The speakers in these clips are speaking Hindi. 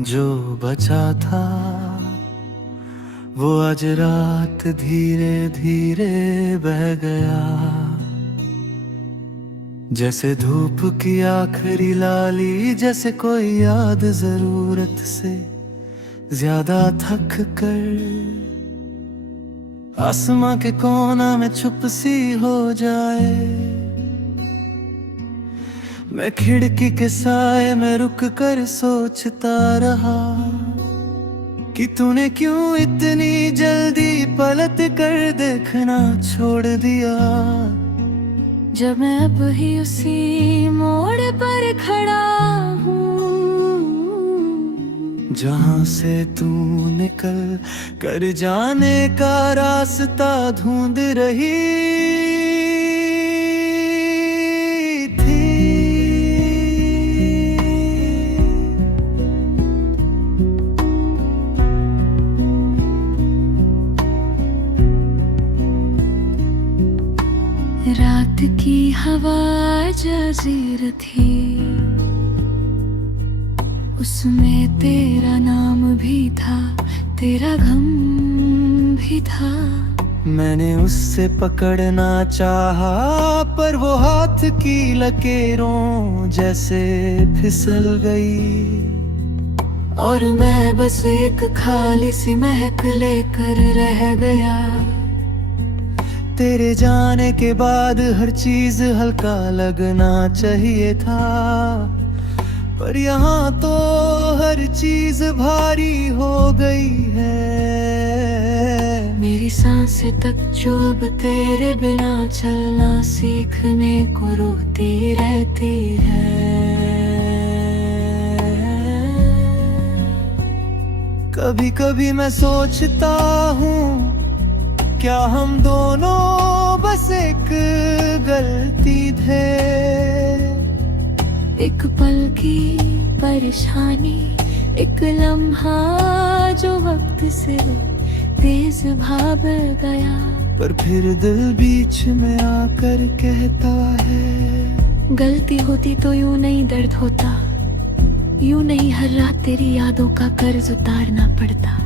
जो बचा था वो आज रात धीरे धीरे बह गया। जैसे धूप की आखिरी लाली, जैसे कोई याद जरूरत से ज्यादा थक कर आसमां के कोना में चुप सी हो जाए। मैं खिड़की के साए में रुक कर सोचता रहा कि तूने क्यों इतनी जल्दी पलट कर देखना छोड़ दिया। जब मैं अब ही उसी मोड़ पर खड़ा हूँ जहाँ से तू निकल कर जाने का रास्ता ढूंढ रही थी। रात की हवा जजीर थी, उसमें तेरा नाम भी था, तेरा गम भी था। मैंने उससे पकड़ना चाहा पर वो हाथ की लकीरों जैसे फिसल गई। और मैं बस एक खाली सी महक लेकर रह गया। तेरे जाने के बाद हर चीज हल्का लगना चाहिए था, पर यहाँ तो हर चीज भारी हो गई है। मेरी सांसें तक जो अब तेरे बिना चलना सीखने को रोती रहती है। कभी कभी मैं सोचता हूँ क्या हम दोनों बस एक गलती थे। एक पल की परेशानी, एक लम्हा जो वक्त से तेज भाग गया। पर फिर दिल बीच में आकर कहता है गलती होती तो यूं नहीं दर्द होता, यूं नहीं हर रात तेरी यादों का कर्ज उतारना पड़ता।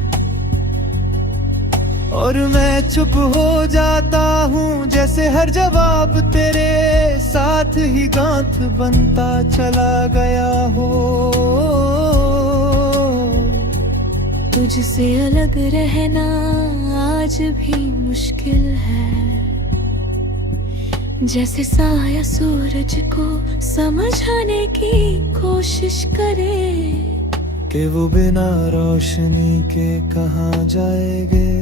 और मैं चुप हो जाता हूँ जैसे हर जवाब तेरे साथ ही गांठ बनता चला गया हो। तुझसे अलग रहना आज भी मुश्किल है, जैसे साया सूरज को समझाने की कोशिश करे कि वो बिना रोशनी के कहाँ जाएंगे।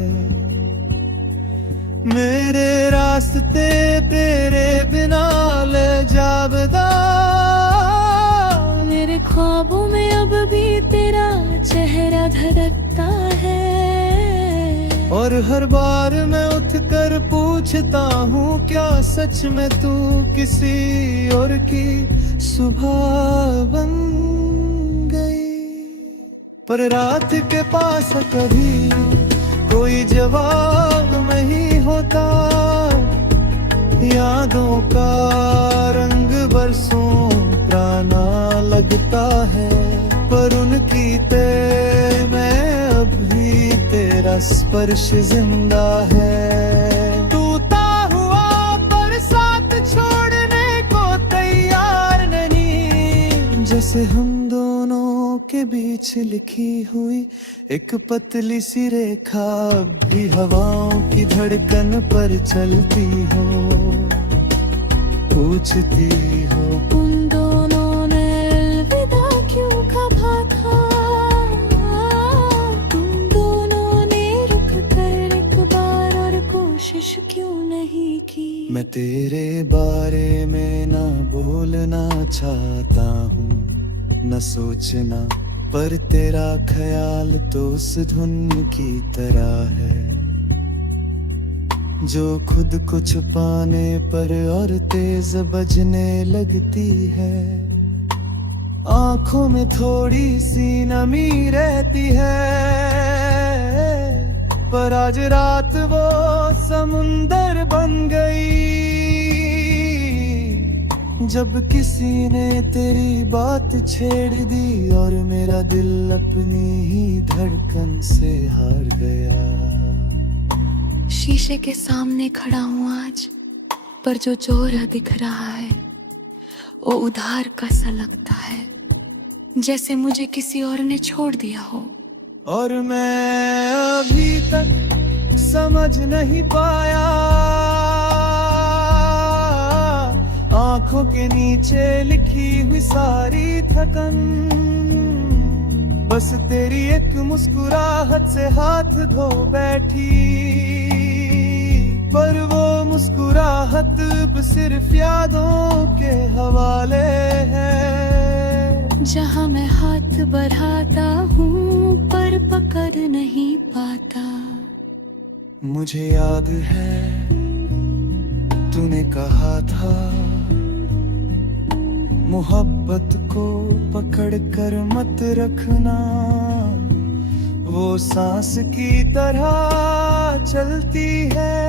मेरे रास्ते तेरे बिना ले जावदा, मेरे ख्वाबों में अब भी तेरा चेहरा धड़कता है। और हर बार मैं उठकर पूछता हूँ क्या सच में तू किसी और की सुबह बन गई। पर रात के पास कभी कोई जवाब नहीं होता। यादों का रंग बरसों पुराना लगता है, पर उनकी ते में अभी तेरा स्पर्श जिंदा है। टूटा हुआ पर साथ छोड़ने को तैयार नहीं, जैसे हम दोनों के बीच लिखी हुई एक पतली सी रेखा भी हवाओं की धड़कन पर चलती हो, पूछती हो उन दोनों ने अलविदा क्यों कहा था। तुम दोनों ने रुक कर एक बार और कोशिश क्यों नहीं की। मैं तेरे बारे में ना बोलना चाहता हूँ न सोचना, पर तेरा ख्याल तो उस धुन की तरह है जो खुद को छुपाने पर और तेज बजने लगती है। आंखों में थोड़ी सी नमी रहती है, पर आज रात वो समुंदर बन गई। जब किसी ने तेरी बात छेड़ दी और मेरा दिल अपनी ही धड़कन से हार गया। शीशे के सामने खड़ा हूँ आज, पर जो चेहरा दिख रहा है वो उधार का सा लगता है, जैसे मुझे किसी और ने छोड़ दिया हो। और मैं अभी तक समझ नहीं पाया, आंखों के नीचे लिखी हुई सारी थकन, बस तेरी एक मुस्कुराहट से हाथ धो बैठी। पर वो मुस्कुराहट अब सिर्फ यादों के हवाले है। जहाँ मैं हाथ बढ़ाता हूँ पर पकड़ नहीं पाता। मुझे याद है तूने कहा था, मोहब्बत को पकड़ कर मत रखना, वो सांस की तरह चलती है।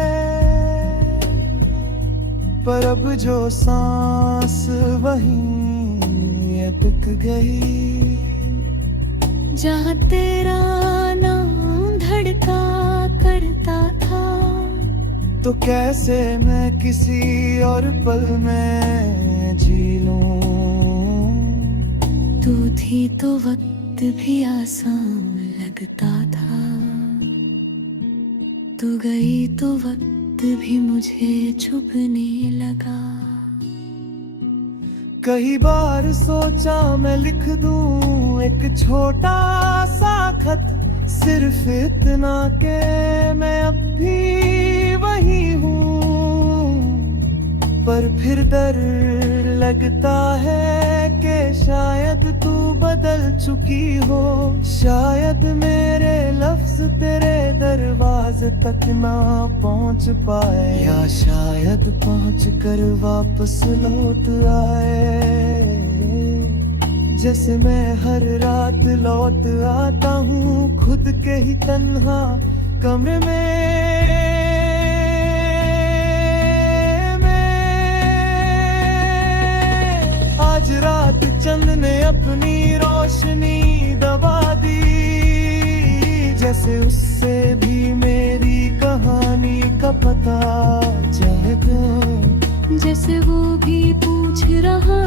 पर अब जो सांस वहीं अटक गई, जहाँ तेरा नाम धड़का करता था। तो कैसे मैं किसी और पल में जी लूं। तू थी तो वक्त भी आसान लगता था, तू गई तो वक्त भी मुझे छुपने लगा। कई बार सोचा मैं लिख दूं एक छोटा सा खत, सिर्फ इतना के मैं अब भी वही हूँ। पर फिर डर लगता है कि शायद तू बदल चुकी हो, शायद मेरे लफ्ज तेरे दरवाजे तक ना पहुँच पाए, या शायद पहुँच कर वापस लौट आए। जैसे मैं हर रात लौट आता हूँ खुद के ही तन्हा कमरे में। आज रात चंद ने अपनी रोशनी दबा दी, जैसे उससे भी मेरी कहानी का पता चलेगा। जैसे वो भी पूछ रहा